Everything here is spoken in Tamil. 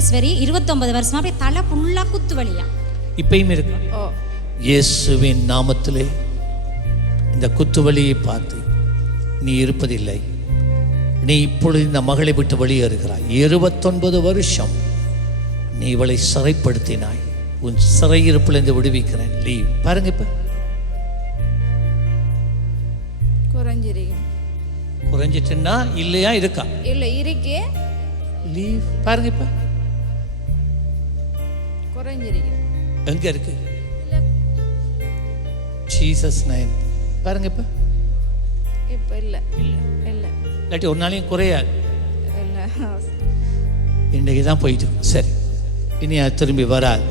இஸ் வெரி 29 வருஷமா அப்படியே தலை ஃபுல்லா குத்து வலியா. இப்பயும் இருக்கு. இயேசுவின் நாமத்திலே இந்த குத்துவலியை பார்த்து நீ இருப்பதில்லை. நீ இப்பொழுது இந்த மகளை விட்டு வெளியேறுகிறாய். 29 வருஷம் நீ இவளை சிறைப்படுத்தினாய். உன் சிறையிருப்பிலிருந்து விடுவிக்கிறேன். லீவ். பாருங்க, இப்ப குறைஞ்சிட்டுன்னா இல்லையா இருக்கா? இல்ல இருக்கே. லீவ். பாருங்க, இப்ப குறைஞ்சிருக்கு. எங்க இருக்கு? Jesus name. பாருங்க, இப்ப இப்ப இல்ல இல்ல இல்ல இல்லாட்டி ஒரு நாளையும் குறையாது. இல்ல இன்றைக்கு தான் போயிட்டு. சரி, இனி அது திரும்பி வராது.